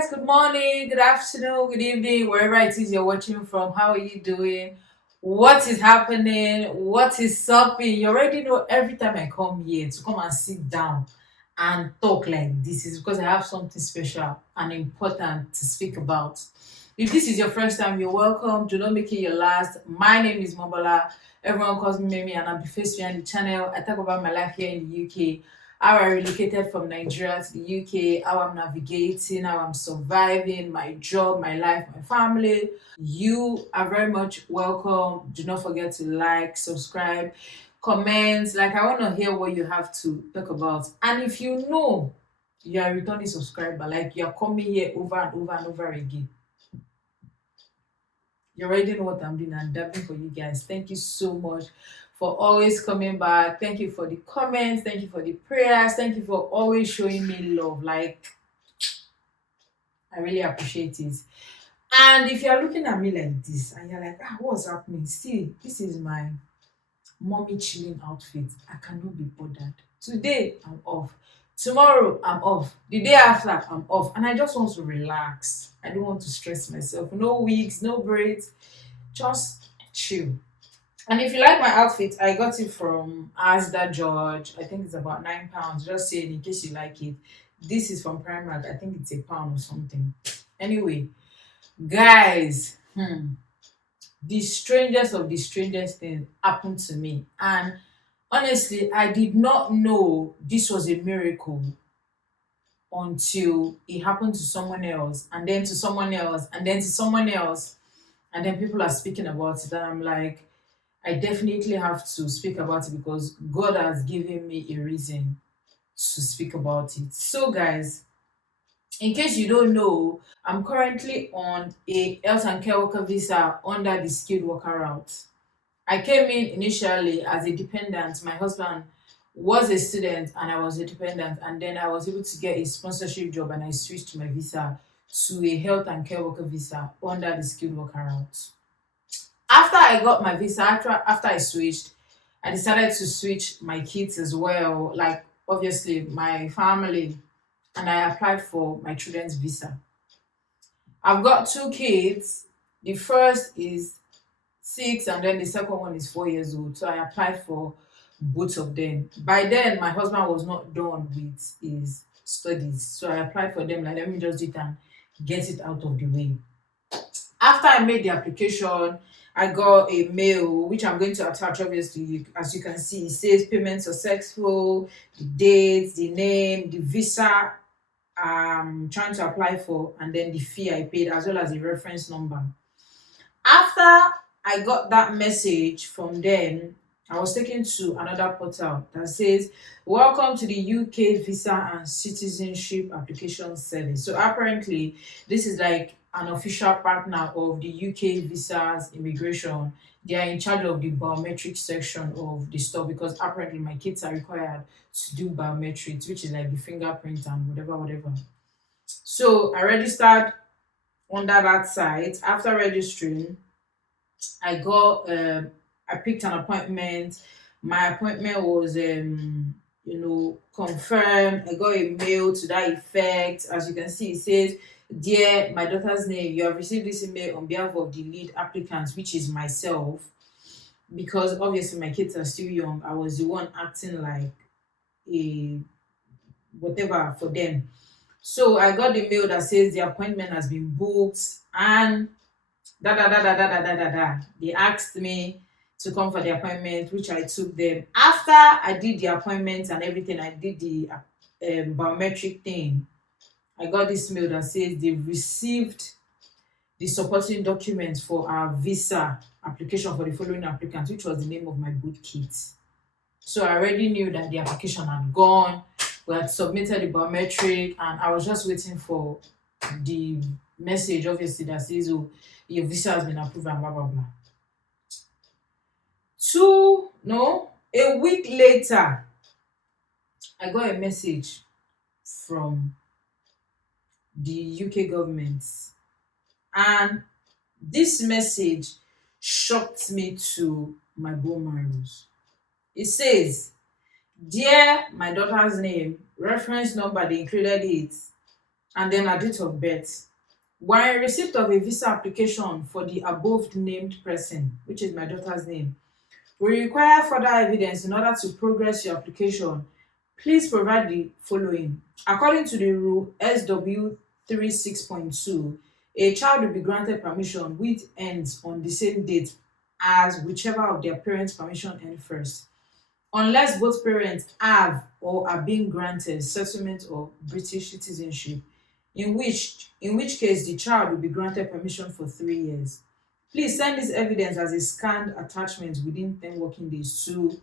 guys, good morning, good afternoon, good evening, wherever it is you're watching from. How are you doing? What is happening? What is up? You already know every time I come here to come and sit down and talk like this is because I have something special and important to speak about. If this is your first time, you're welcome. Do not make it your last. My name is Mobola. Everyone calls me Mimi, and I'm the face behind the channel. I talk about my life here in the UK, how I relocated from Nigeria to the UK, how I'm navigating, how I'm surviving, my job, my life, my family. You are very much welcome. Do not forget to like, subscribe, comment. Like, I want to hear what you have to talk about. And if you know you are a returning subscriber, like you're coming here over and over and over again, you already know what I'm doing. I'm dabbing for you guys. Thank you so much for always coming back. Thank you for the comments. Thank you for the prayers. Thank you for always showing me love. Like, I really appreciate it. And if you're looking at me like this and you're like, what's happening? See, this is my mommy chilling outfit. I cannot be bothered. Today, I'm off. Tomorrow, I'm off. The day after, I'm off. And I just want to relax. I don't want to stress myself. No wigs, no braids, just chill. And if you like my outfit, I got it from Asda George. I think it's about £9. Just saying in case you like it. This is from Primark. I think it's £1 or something. Anyway, guys, the strangest of the strangest things happened to me. And honestly, I did not know this was a miracle until it happened to someone else, and then to someone else, and then to someone else. And then people are speaking about it. And I'm like, I definitely have to speak about it because God has given me a reason to speak about it. So, guys, in case you don't know, I'm currently on a health and care worker visa under the skilled worker route. I came in initially as a dependent. My husband was a student and I was a dependent, and then I was able to get a sponsorship job and I switched my visa to a health and care worker visa under the skilled worker route. After I got my visa, after I switched, I decided to switch my kids as well, like obviously my family, and I applied for my children's visa. I've got two kids. The first is 6, and then the second one is 4 years old. So I applied for both of them. By then, my husband was not done with his studies. So I applied for them, like, let me just do it and get it out of the way. After I made the application, I got a mail which I'm going to attach. Obviously, as you can see, it says payment successful, the date, the name, the visa I'm trying to apply for, and then the fee I paid, as well as the reference number. After I got that message from them, I was taken to another portal that says, welcome to the UK Visa and Citizenship Application Service. So apparently, this is like an official partner of the UK Visas Immigration. They are in charge of the biometric section of the stuff because apparently my kids are required to do biometrics, which is like the fingerprint and whatever. So I registered under that site. After registering, I got I picked an appointment. My appointment was confirmed. I got a mail to that effect. As you can see, it says, dear, my daughter's name, you have received this email on behalf of the lead applicant, which is myself. Because obviously my kids are still young, I was the one acting like a whatever for them. So I got the mail that says the appointment has been booked and da da da da da da da da da. They asked me to come for the appointment, which I took them. After I did the appointment and everything, I did the biometric thing. I got this mail that says they've received the supporting documents for our visa application for the following applicants, which was the name of my boot kids. So I already knew that the application had gone. We had submitted the biometric, and I was just waiting for the message, obviously, that says, oh, your visa has been approved and blah blah blah. A week later, I got a message from the UK government, and this message shocked me to my bone marrows. It says, dear, my daughter's name, reference number, they included it, and then her date of birth. While in receipt of a visa application for the above named person, which is my daughter's name, we require further evidence in order to progress your application. Please provide the following. According to the rule SW 36.2, a child will be granted permission which ends on the same date as whichever of their parents' permission ends first, unless both parents have or are being granted settlement or British citizenship, in which case the child will be granted permission for 3 years. Please send this evidence as a scanned attachment within 10 working days to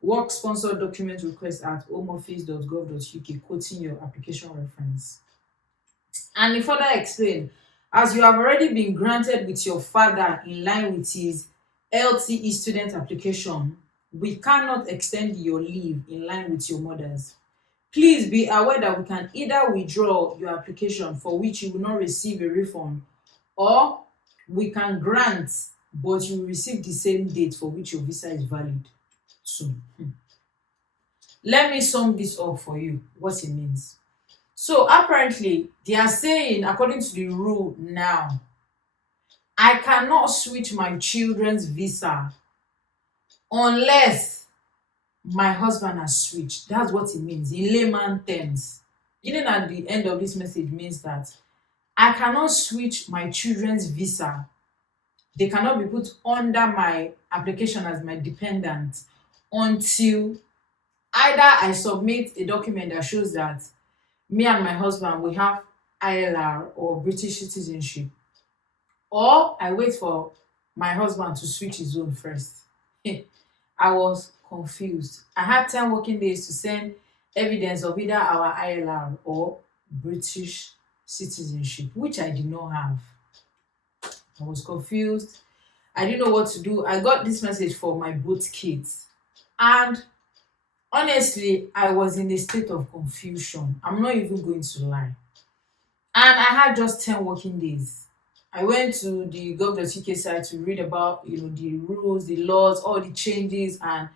work sponsored document request at homeoffice.gov.uk, quoting your application reference. And he further explained, as you have already been granted with your father in line with his LTE student application, we cannot extend your leave in line with your mother's. Please be aware that we can either withdraw your application, for which you will not receive a refund, or we can grant, but you will receive the same date for which your visa is valid to. Let me sum this up for you, what it means. So apparently, they are saying, according to the rule now, I cannot switch my children's visa unless my husband has switched. That's what it means in layman terms. Beginning at the end of this message means that I cannot switch my children's visa. They cannot be put under my application as my dependent until either I submit a document that shows that me and my husband we have ILR or British citizenship, or I wait for my husband to switch his own first. I was confused. I had 10 working days to send evidence of either our ILR or British citizenship, which I did not have. I was confused. I didn't know what to do. I got this message for my both kids. And honestly, I was in a state of confusion. I'm not even going to lie. And I had just 10 working days. I went to the gov.uk site to read about the rules, the laws, all the changes, and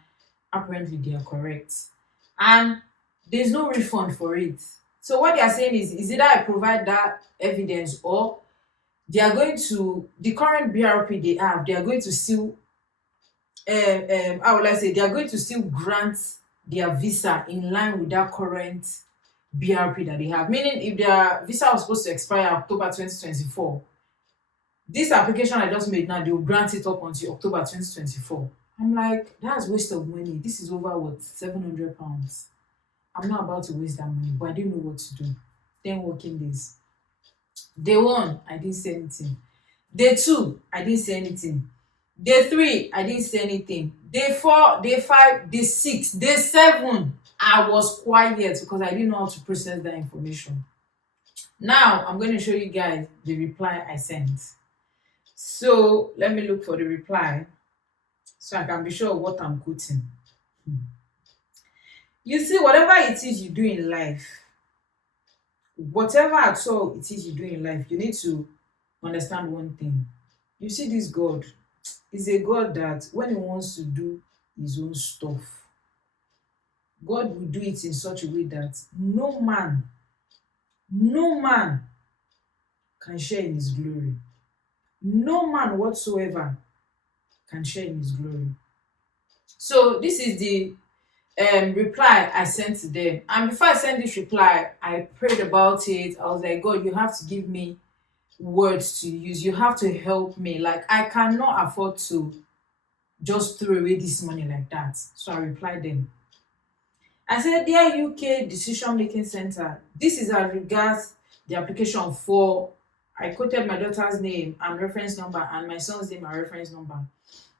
apparently they are correct. And there's no refund for it. So what they are saying is either I provide that evidence, or they are going to, the current BRP they have, they are going to still how will I say, they are going to still grant their visa in line with that current BRP that they have. Meaning, if their visa was supposed to expire October 2024, this application I just made now, they will grant it up until October 2024. I'm like, that's waste of money. This is over what, £700. I'm not about to waste that money, but I didn't know what to do. 10 working days. Day one, I didn't say anything. Day two, I didn't say anything. Day three, I didn't say anything. Day four, day five, day six, day seven, I was quiet because I didn't know how to process that information. Now, I'm going to show you guys the reply I sent. So, let me look for the reply so I can be sure of what I'm quoting. You see, whatever it is you do in life, whatever at all it is you do in life, you need to understand one thing. You see, this God is a God that when he wants to do his own stuff, God will do it in such a way that no man can share in his glory. No man whatsoever can share in his glory. So this is the reply I sent to them. And before I sent this reply, I prayed about it. I was like, God, you have to give me words to use. You have to help me. Like, I cannot afford to just throw away this money like that. So I replied them. I said, dear UK Decision Making Center, this is as regards the application for, I quoted my daughter's name and reference number and my son's name and reference number.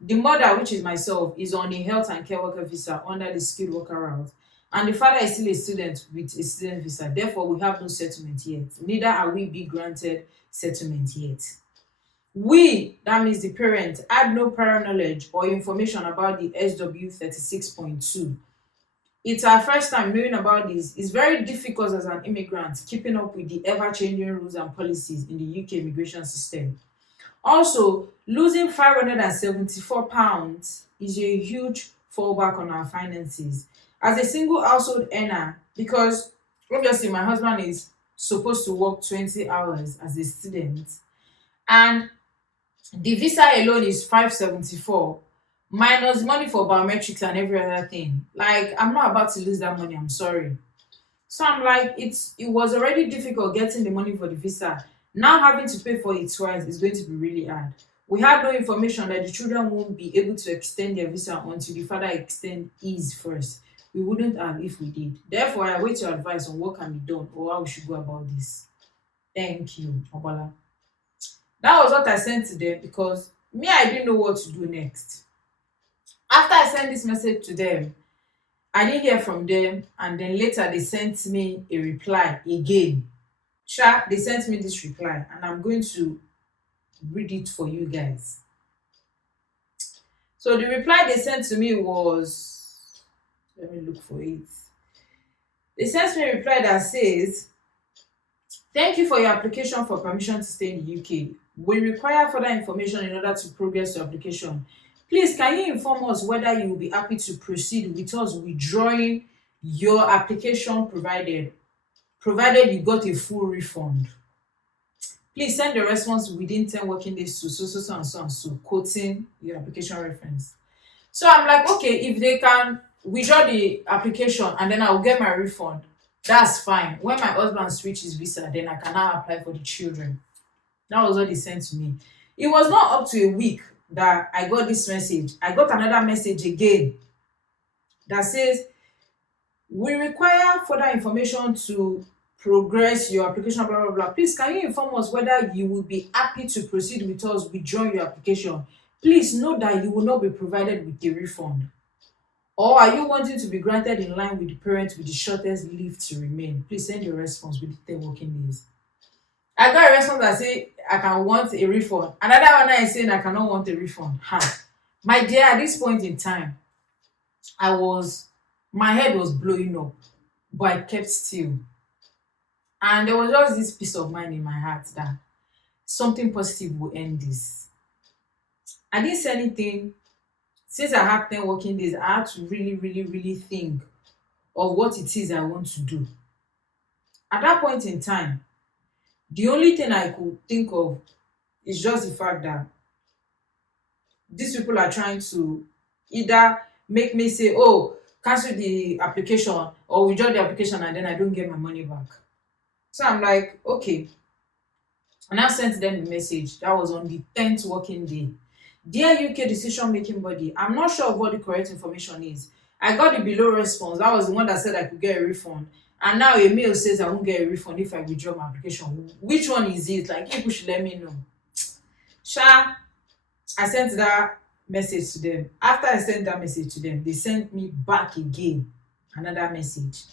The mother, which is myself, is on a health and care worker visa under the skilled worker route. And the father is still a student with a student visa. Therefore, we have no settlement yet. Neither are we be granted settlement yet. We, that means the parent, had no prior knowledge or information about the SW 36.2. It's our first time knowing about this. It's very difficult as an immigrant keeping up with the ever-changing rules and policies in the UK immigration system. Also, losing £574 is a huge fallback on our finances. As a single household earner, because obviously my husband is supposed to work 20 hours as a student, and the visa alone is 574 minus money for biometrics and every other thing. Like, I'm not about to lose that money, I'm sorry. So I'm like, it was already difficult getting the money for the visa. Now having to pay for it twice is going to be really hard. We had no information that the children won't be able to extend their visa until the father extend his first. We wouldn't have if we did. Therefore, I wait your advice on what can be done or how we should go about this. Thank you, Obala. That was what I sent to them because me, I didn't know what to do next. After I sent this message to them, I didn't hear from them, and then later they sent me a reply again. Sha, they sent me this reply, and I'm going to read it for you guys. So the reply they sent to me was, let me look for it. They sent me a reply that says, "Thank you for your application for permission to stay in the UK. We require further information in order to progress your application. Please, can you inform us whether you will be happy to proceed with us withdrawing your application provided you got a full refund? Please send the response within 10 working days to so so so and so and so," quoting your application reference. So I'm like, okay, if they can withdraw the application and then I'll get my refund, that's fine. When my husband switches visa, then I can now apply for the children. That was what they sent to me. It was not up to a week that I got this message. I got another message again that says, "We require further information to progress your application, blah, blah, blah. Please, can you inform us whether you will be happy to proceed with us withdrawing your application? Please note that you will not be provided with a refund. Or are you wanting to be granted in line with the parent with the shortest leave to remain? Please send your response within 10 working days." I got a response that say I can want a refund. Another one is saying I cannot want a refund. Ha. My dear, at this point in time, I was my head was blowing up, but I kept still. And there was just this peace of mind in my heart that something positive will end this. I didn't say anything. Since I had 10 working days, I had to really, really, really think of what it is I want to do. At that point in time, the only thing I could think of is just the fact that these people are trying to either make me say, oh, cancel the application or withdraw the application and then I don't get my money back. So I'm like, okay. And I sent them the message. That was on the 10th working day. "Dear UK decision making body, I'm not sure of what the correct information is. I got the below response. That was the one that said I could get a refund. And now a mail says I won't get a refund if I withdraw my application. Which one is it? Like, people should let me know." Sha, I sent that message to them. After I sent that message to them, they sent me back again another message.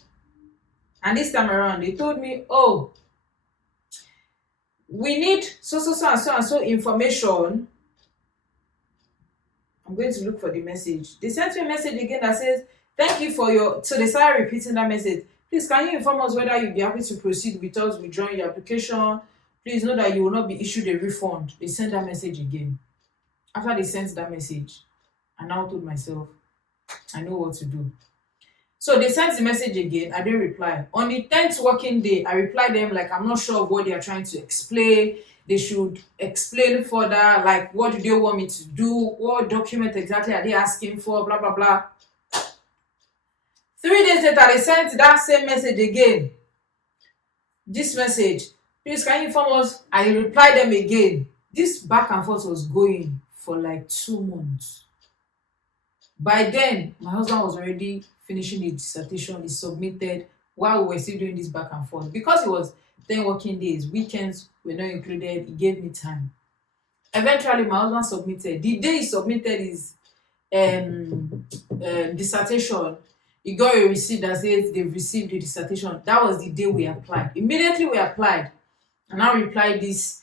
And this time around, they told me, "Oh, we need so so so and so and so information." I'm going to look for the message. They sent me a message again that says, "Thank you for your..." So they started repeating that message. "Please, can you inform us whether you'll be happy to proceed with us withdrawing your application? Please know that you will not be issued a refund." They sent that message again. After they sent that message, I now told myself, I know what to do. So they sent the message again. I didn't reply. On the 10th working day, I replied them like, I'm not sure of what they are trying to explain. They should explain further, like, what do they want me to do? What document exactly are they asking for? Blah, blah, blah. 3 days later, they sent that same message again. This message, "Please, can you inform us?" I replied them again. This back and forth was going for like 2 months. By then, my husband was already finishing his dissertation. He submitted while we were still doing this back and forth. Because it was 10 working days, weekends were not included, he gave me time. Eventually, my husband submitted. The day he submitted his dissertation, he got a receipt that says they've received the dissertation. That was the day we applied. Immediately we applied, and I replied this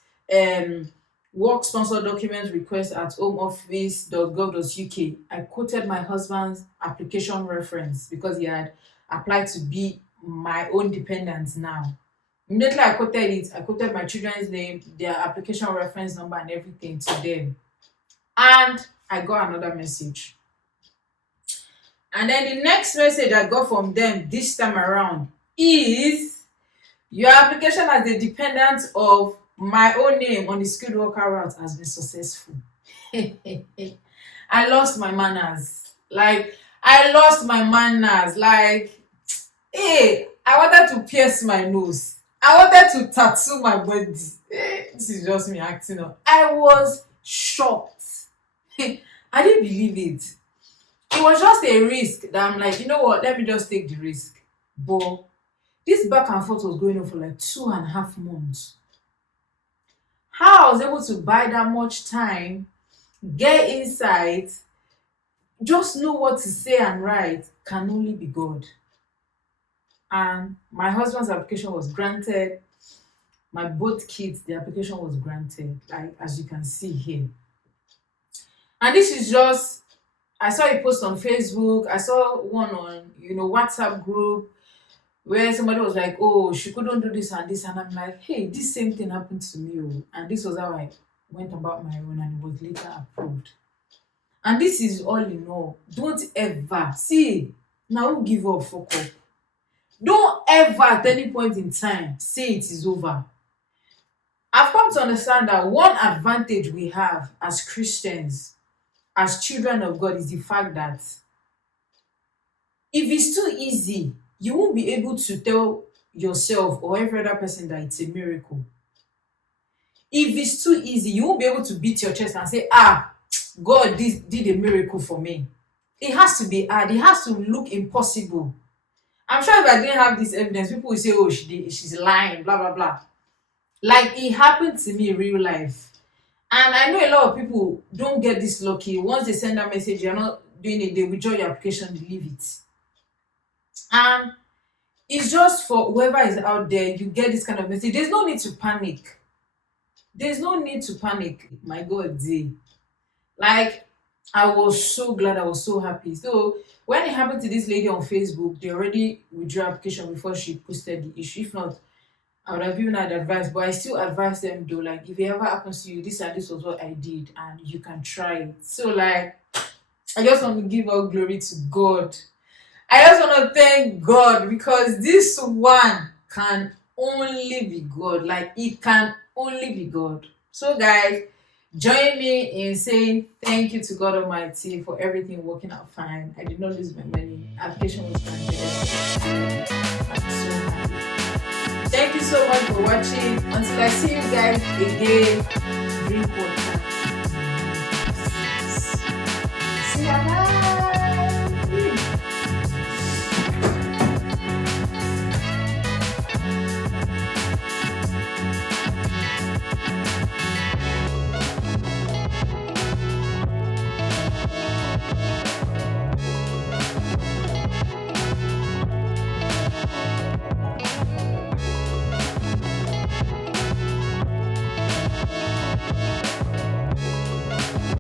work sponsor document request at homeoffice.gov.uk. I quoted my husband's application reference because he had applied to be my own dependent now. Immediately I quoted it. I quoted my children's name, their application reference number, and everything to them. And I got another message. And then the next message I got from them this time around is, Your application as a dependent of my own name on the skilled worker route has been successful. I lost my manners. Like, I lost my manners. Like, hey, I wanted to pierce my nose. I wanted to tattoo my body. This is just me acting up. I was shocked. I didn't believe it. It was just a risk that I'm like, you know what, let me just take the risk. But this back and forth was going on for like 2.5 months. How I was able to buy that much time, get insight, just know what to say and write can only be God. And my husband's application was granted. My both kids, the application was granted, like as you can see here. And this is just, I saw a post on Facebook, I saw one on, WhatsApp group where somebody was like, oh, she couldn't do this and this. And I'm like, hey, this same thing happened to me. Oh. And this was how I went about my own and it was later approved. And this is all in all. Don't ever, see, now who give up, fuck up. Don't ever at any point in time say it is over. I've come to understand that one advantage we have as Christians, as children of God, is the fact that if it's too easy, you won't be able to tell yourself or every other person that it's a miracle. If it's too easy, you won't be able to beat your chest and say, God did a miracle for me. It has to be hard. It has to look impossible. I'm sure if I didn't have this evidence, people will say, oh, she's lying, blah, blah, blah. Like, it happened to me in real life. And I know a lot of people don't get this lucky. Once they send that message, you're not doing it, they withdraw your application, they leave it. And it's just for whoever is out there, you get this kind of message. There's no need to panic. There's no need to panic. My God, like, I was so glad, I was so happy. So when it happened to this lady on Facebook, they already withdrew application before she posted the issue. If not, I would have given her the advice, but I still advise them though, like, if it ever happens to you, this and this was what I did, and you can try it. So, like, I just want to give all glory to God. I just want to thank God because this one can only be God. Like, it can only be God. So, guys, join me in saying thank you to God Almighty for everything working out fine. I did not lose my money. Application was granted. I'm so happy. Thank you so much for watching. Until I see you guys again, drink water. See you. Bye.